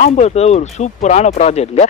தாம்பரத்துல ஒரு சூப்பரான ப்ராஜெக்ட்ங்க.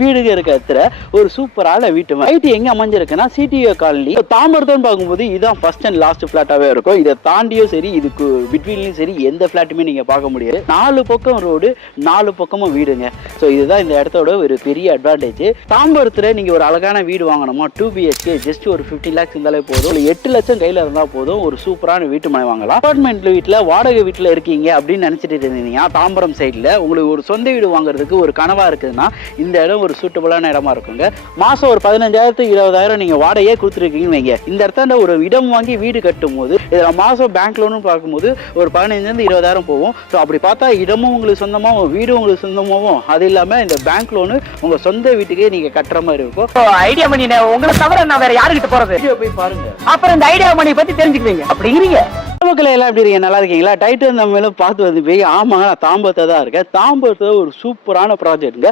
வீடுங்க இருக்க இடத்துல ஒரு சூப்பரான வீட்டு ஐடி எங்க அமைஞ்சிருக்குன்னா சிடிஓ காலனி. தாம்பரத்தன்னு பார்க்கும்போது இதுதான் ஃபர்ஸ்ட் அண்ட் லாஸ்ட் பிளாட்டாவே இருக்கும். இதை தாண்டியும் சரி இதுக்கு பிட்வீன்லயும் சரி எந்த பிளாட்டுமே நீங்க பார்க்க முடியாது. 4 பக்கம் ரோடு, 4 பக்கமும் வீடுங்க. ஸோ இதுதான் இந்த இடத்தோட ஒரு பெரிய அட்வான்டேஜ். தாம்பரத்துல நீங்க ஒரு அழகான வீடு வாங்கணுமா 2 BHK ஜஸ்ட் ஒரு 50 lakhs இருந்தாலே போதும். 8 லட்சம் கையில இருந்தா போதும் ஒரு சூப்பரான வீட்டு மனை வாங்கலாம். அபார்ட்மெண்ட் வீட்டுல வாடகை வீட்டுல இருக்கீங்க அப்படின்னு நினைச்சிட்டு இருந்தீங்கன்னா தாம்பரம் சைட்ல உங்களுக்கு ஒரு சொந்த வீடு வாங்குறதுக்கு ஒரு கனவா இருக்குதுன்னா இந்த இடம் ஒரு சூட்டபிளான இடமா இருக்குங்க. மாசம் ஒரு 15,000 20,000 நீங்க வாடகையே கொடுத்துருக்கீங்கன்னு வைங்க. இந்த இடத்துல ஒரு இடம் வாங்கி வீடு கட்டும் போது இதுல மாசம் பேங்க் லோனும் பார்க்கும்போது ஒரு 15,000 20,000 போகும். ஸோ அப்படி பார்த்தா இடமும் உங்களுக்கு சொந்தமாகவும் வீடும் உங்களுக்கு சொந்தமாகவும், அது இல்லாம இந்த பேங்க் லோனு உங்க சொந்த வீட்டுக்கே நீங்க கட்டுற மாதிரி இருக்கும். ஐடியா மணி உங்களை தவிர நான் வேற யாருக்கிட்ட போறது? போய் பாருங்க, அப்புறம் இந்த ஐடியா மணி பத்தி தெரிஞ்சுக்குவீங்க. அப்படிங்கிறீங்க மக்கள் எல்லாம் எப்படி இருக்கீங்க? நல்லா இருக்கீங்களா? டைட்டில் நம்ம மேலும் பார்த்து வந்து போய் ஆமாங்க நான் தாம்பரத்தை தான் இருக்கேன். தாம்பரத்தில் ஒரு சூப்பரான ப்ராஜெக்ட்ங்க.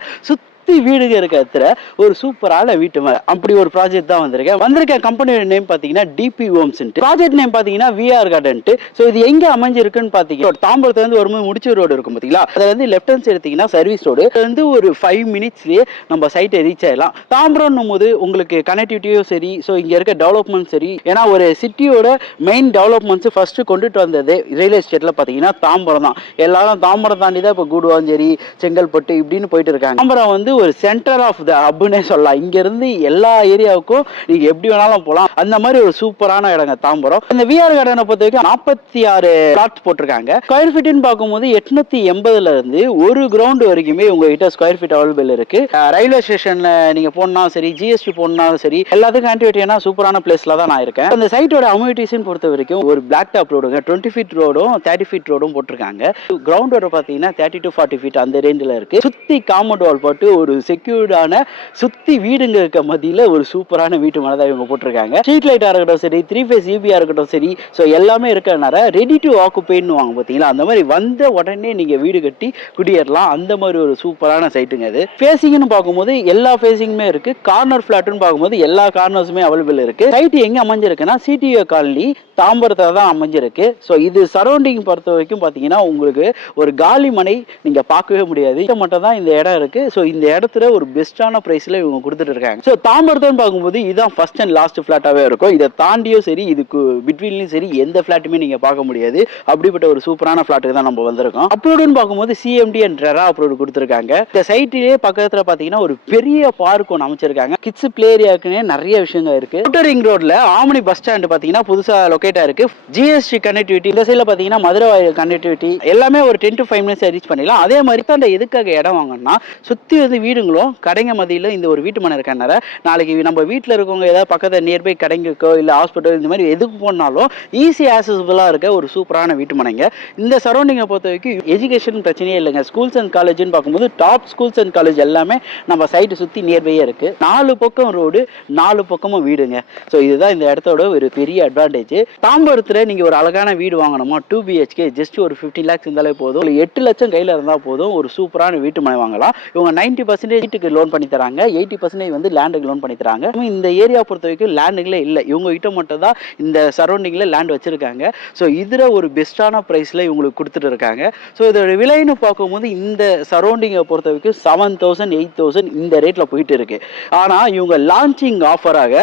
வீடுங்க இருக்க இடத்துல ஒரு சூப்பரான வீட்டு அப்படி ஒரு ப்ராஜெக்ட் தான் வந்திருக்க கம்பெனியோட நேம் பாத்தீங்கன்னா டிபி ஹோம்ஸ். ப்ராஜெக்ட் நேம் பாத்தீங்கன்னா விஆர் கார்டன். ஸோ இது எங்க அமைஞ்சிருக்குன்னு பாத்தீங்கன்னா தாம்பரத்துல இருந்து வரும்போது முடிச்ச ரோடு இருக்கும் பாத்தீங்களா, அதுல இருந்து லெஃப்ட் ஹேண்ட் சைடு எடுத்தீங்கன்னா சர்வீஸ் ரோடு வந்து ஒரு 5 மினிட்ஸ்லயே நம்ம சைட்டை ரீச் ஆயிடலாம். தாம்பரம் போது உங்களுக்கு கனெக்டிவிட்டியும் சரி, ஸோ இங்க இருக்க டெவலப்மெண்ட் சரி, ஏன்னா ஒரு சிட்டியோட மெயின் டெவலப்மெண்ட்ஸ் ஃபர்ஸ்ட் கொண்டுட்டு வந்தது ரியல் எஸ்டேட்ல பாத்தீங்கன்னா தாம்பரம் தான். எல்லாரும் தாம்பரம் தாண்டி தான் இப்போ கூடுவாஞ்சேரி, செங்கல்பட்டு இப்படின்னு போயிட்டு இருக்காங்க. தாம்பரம் வந்து ஒரு சென்டர் ஆஃப் த ஹப்னே சொல்லலாம். இங்க இருந்து எல்லா ஏரியாவுக்கும் நீங்க எப்படி வேணாலும் போலாம். அந்த மாதிரி ஒரு சூப்பரான இடங்க தாம்பரம். இந்த விஆர் கார்டனை பொறுத்த வரைக்கும் 46 பிளாட்ஸ் போட்டிருக்காங்க. ஸ்கொயர் ஃபீட்னு பார்க்கும்போது 880ல இருந்து ஒரு கிரவுண்ட் வரைக்குமே உங்ககிட்ட ஸ்கொயர் ஃபீட் அவைலபிள் இருக்கு. ரயில்வே ஸ்டேஷன்ல நீங்க போனா சரி, ஜிஎஸ்டி போனாலும் சரி, எல்லாத்துக்கும் ஆன்டிவேட்டியான சூப்பரான பிளேஸ்ல தான் நான் இருக்கேன். அந்த சைட்டோட அம்யூனிட்டிஸ் பொறுத்த வரைக்கும் ஒரு பிளாக் டாப் ரோடுங்க, 20 feet ரோடும் 30 feet ரோடும் போட்டிருக்காங்க. கிரவுண்ட் ரோடு பாத்தீங்கன்னா 30 to 40 feet அந்த ரேஞ்சில் இருக்கு. சுத்தி காம்பவுண்ட் வால் போட்டு ஒரு செக்யூர்டான சுத்தி வீடுங்க இருக்க மத்தியில ஒரு சூப்பரான வீட்டு மனதை இவங்க போட்டிருக்காங்க. ஸ்ட்ரீட் லைட்டா இருக்கட்டும் சரி, 3 phase EBயா இருக்கட்டும் சரி, ஸோ எல்லாமே இருக்கனால ரெடி டு ஆக்குபைன்னு வாங்க பாத்தீங்களா, அந்த மாதிரி வந்த உடனே நீங்க வீடு கட்டி குடியேறலாம். அந்த மாதிரி ஒரு சூப்பரான சைட்டுங்க அது. ஃபேசிங்னு பார்க்கும்போது எல்லா ஃபேசிங்குமே இருக்கு. கார்னர் பிளாட்னு பார்க்கும்போது எல்லா கார்னர்ஸுமே அவைலபிள் இருக்கு. சைட் எங்க அமைஞ்சிருக்குன்னா சிடிஓ காலனி தாம்பரத்துல தான் அமைஞ்சிருக்கு. ஸோ இது சரௌண்டிங் பொறுத்த வரைக்கும் பாத்தீங்கன்னா உங்களுக்கு ஒரு காலி மனை நீங்க பார்க்கவே முடியாது. இது மட்டும் தான் இந்த இடம் இருக்கு. ஸோ இந்த இடத்துல ஒரு பெஸ்டான பிரைஸ்ல இவங்க கொடுத்துட்டு இருக்காங்க. ஸோ தாம்பரத்தன்னு பார்க்கும்போது இதுதான் ஃபர்ஸ்ட் அண்ட் லாஸ்ட் பிளாட்டாவே இருக்கும். இதை தாண்டியும் சரி இதுக்கு பிட்வீன்லயும் சரி எந்த பிளாட்டுமே நீங்க பார்க்க முடியாது. அப்படிப்பட்ட ஒரு சூப்பரான பிளாட்டுக்கு தான் நம்ம வந்திருக்கோம். அப்ரோடுன்னு பார்க்கும்போது சிஎம்டி அண்ட் ரெரா அப்ரோடு கொடுத்துருக்காங்க. இந்த சைட்டிலேயே பக்கத்துல பாத்தீங்கன்னா ஒரு பெரிய பார்க் ஒன்று அமைச்சிருக்காங்க. கிட்ஸ் பிளே ஏரியாவுக்குன்னே நிறைய விஷயங்கள் இருக்கு. அவுட்டர் ரிங் ரோட்ல ஆம்னி பஸ் ஸ்டாண்ட் பாத்தீங்கன்னா புதுசா லொகேட்டா இருக்கு. ஜிஎஸ்டி கனெக்டிவிட்டி இந்த சைட்ல பாத்தீங்கன்னா மதுரை கனெக்டிவிட்டி எல்லாமே ஒரு 10 to 5 minutes ரீச் பண்ணிடலாம். அதே மாதிரி தான் எதுக்காக இடம் வாங்கணும்னா சுத்தி வந்து வீடுங்களும் கடைங்க மதியில இந்த ஒரு வீட்டு மனை இருக்கனால நாளைக்கு நம்ம வீட்டில் இருக்கவங்க ஏதாவது பக்கத்தில் நியர்பை கடைங்கோ இல்லை ஹாஸ்பிட்டல் இந்த மாதிரி எதுக்கு போனாலும் ஈஸி ஆக்சஸபிளா இருக்க ஒரு சூப்பரான வீட்டு மனைங்க. இந்த சரௌண்டிங்கை பொறுத்த வரைக்கும் எஜுகேஷன் பிரச்சனையே இல்லைங்க. ஸ்கூல்ஸ் அண்ட் காலேஜ்னு பார்க்கும்போது டாப் ஸ்கூல்ஸ் அண்ட் காலேஜ் எல்லாமே நம்ம சைட்டு சுற்றி நியர்பையே இருக்கு. 4 பக்கம் ரோடு, 4 பக்கமும் வீடுங்க. ஸோ இதுதான் இந்த இடத்தோட ஒரு பெரிய அட்வான்டேஜ். தாம்பரத்தில் நீங்கள் ஒரு அழகான வீடு வாங்கணுமா 2 BHK ஜஸ்ட் ஒரு 50 lakhs இருந்தாலே போதும். 8 லட்சம் கையில் இருந்தால் போதும் ஒரு சூப்பரான வீட்டு மனை வாங்கலாம். இவங்க 90% வீட்டுக்கு லோன் பண்ணி தராங்க, 80% வந்து லேண்டுக்கு லோன் பண்ணி தராங்க. இந்த ஏரியா பொறுத்த வரைக்கும் லேண்டுகளே இல்லை, இவங்க கிட்ட மட்டும் தான் இந்த சரௌண்டிங்ல லேண்ட் வச்சிருக்காங்க. ஸோ இதுல ஒரு பெஸ்டான பிரைஸ்ல இவங்களுக்கு கொடுத்துட்டு இருக்காங்க. ஸோ இதோட விலைன்னு பார்க்கும்போது இந்த சரௌண்டிங்கை பொறுத்த வரைக்கும் 7,000 8,000 இந்த ரேட்ல போயிட்டு இருக்கு. ஆனா இவங்க லான்ச்சிங் ஆஃபராக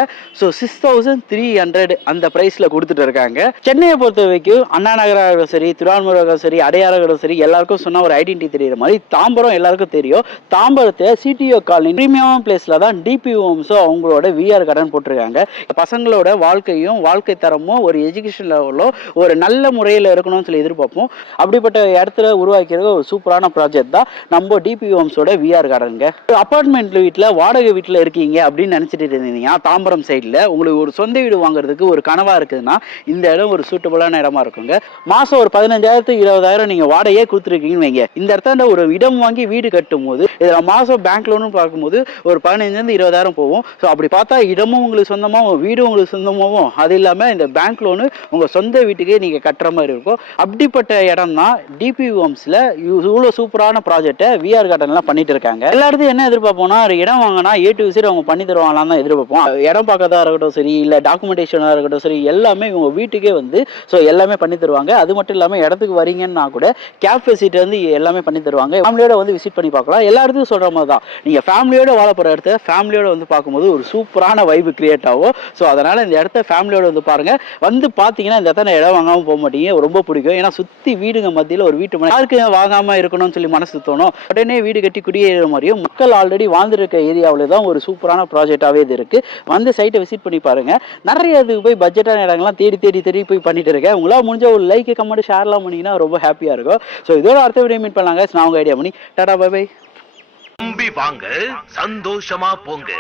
6,300 அந்த பிரைஸ்ல கொடுத்துட்டு இருக்காங்க. சென்னையை பொறுத்த வரைக்கும் அண்ணா நகராக சரி, திருவான்மூராக சரி, அடையாறு சரி, எல்லாருக்கும் சொன்ன ஒரு ஐடென்டிட்டி தெரியுற மாதிரி தாம்பரம் எல்லாருக்கும் தெரியும். தாம்பரத்தை சிடிஓ காலனி பிரீமியம் பிளேஸ்ல தான் டிபி ஹோம்ஸோ அவங்களோட விஆர் கார்டன் போட்டிருக்காங்க. பசங்களோட வாழ்க்கையும் வாழ்க்கை தரமும் ஒரு எஜுகேஷன் லெவலோ ஒரு நல்ல முறையில் இருக்கணும்னு சொல்லி எதிர்பார்ப்போம். அப்படிப்பட்ட இடத்துல உருவாக்கிறது ஒரு சூப்பரான ப்ராஜெக்ட் தான் நம்ம டிபி ஹோம்ஸோட விஆர் கார்டனுங்க. அபார்ட்மெண்ட் வீட்டில் வாடகை வீட்டில் இருக்கீங்க அப்படின்னு நினைச்சிட்டு இருந்தீங்கன்னா தாம்பரம் சைடில் உங்களுக்கு ஒரு சொந்த வீடு வாங்குறதுக்கு ஒரு கனவா இருக்குதுன்னா இந்த இடம் ஒரு சூட்டபிளான இடமா இருக்குங்க. மாசம் ஒரு 15,000 20,000 நீங்க வாடகையே கொடுத்துருக்கீங்கன்னு வைங்க. இந்த இடத்துல ஒரு இடம் வாங்கி வீடு கட்டும் போது இதுல மாதம் பேங்க் லோனு பார்க்கும்போது ஒரு 15,000 20,000 போகும். ஸோ அப்படி பார்த்தா இடமும் உங்களுக்கு சொந்தமாகவும் வீடும் உங்களுக்கு சொந்தமாகவும், அது இல்லாமல் இந்த பேங்க் லோனு உங்கள் சொந்த வீட்டுக்கே நீங்கள் கட்டுற மாதிரி இருக்கும். அப்படிப்பட்ட இடம் தான் டிபி ஹோம்ஸில் இவ்வளோ சூப்பரான ப்ராஜெக்டை விஆர் கார்டன்லாம் பண்ணிட்டு இருக்காங்க. எல்லாருக்கும் என்ன எதிர்பார்ப்போம்னா, ஒரு இடம் வாங்கினா A to Z அவங்க பண்ணி தருவாங்களான்னு தான் எதிர்பார்ப்போம். இடம் பார்க்கறதா இருக்கட்டும் சரி, இல்லை டாக்குமெண்டேஷனாக இருக்கட்டும் சரி, எல்லாமே இவங்க வீட்டுக்கே வந்து ஸோ எல்லாமே பண்ணி தருவாங்க. அது மட்டும் இல்லாமல் இடத்துக்கு வரீங்கன்னா கூட கேப் ஃபெசிலிட்டி வந்து எல்லாமே பண்ணி தருவாங்க. ஃபேமிலியோட வந்து விசிட் பண்ணி பார்க்கலாம். எல்லா இடத்துக்கும் சொல்கிற மாதிரி தான், நீங்கள் ஃபேமிலியோட வாழ போகிற இடத்த ஃபேமிலியோட வந்து பார்க்கும்போது ஒரு சூப்பரான வைப்பு கிரியேட் ஆகும். ஸோ அதனால் இந்த இடத்த ஃபேமிலியோட வந்து பாருங்கள். வந்து பார்த்தீங்கன்னா இந்த இடத்த இடம் வாங்காமல் போக மாட்டீங்க, ரொம்ப பிடிக்கும். ஏன்னா சுற்றி வீடுங்க மத்தியில் ஒரு வீட்டு மனை யாருக்கு வாங்காமல் இருக்கணும்னு சொல்லி மனசு தோணும். உடனே வீடு கட்டி குடியேற மாதிரியும் மக்கள் ஆல்ரெடி வாழ்ந்துருக்க ஏரியாவில் தான் ஒரு சூப்பரான ப்ராஜெக்டாகவே இது இருக்குது. வந்து சைட்டை விசிட் பண்ணி பாருங்கள். நிறைய இதுக்கு போய் பட்ஜெட்டான இடங்கள்லாம் தேடி தேடி தேடி போய் பண்ணிட்டு இருக்கேன். உங்களால் முடிஞ்ச ஒரு லைக் கமெண்ட் ஷேர்லாம் பண்ணிங்கன்னா ரொம்ப ஹாப்பியாக இருக்கும். ஸோ இதோட அடுத்த வீடியோ மீட் பண்ணலாங்க. நான் உங்கள் ஐடியா பண்ணி டாடா பை பை. வாங்க சந்தோஷமா போங்க.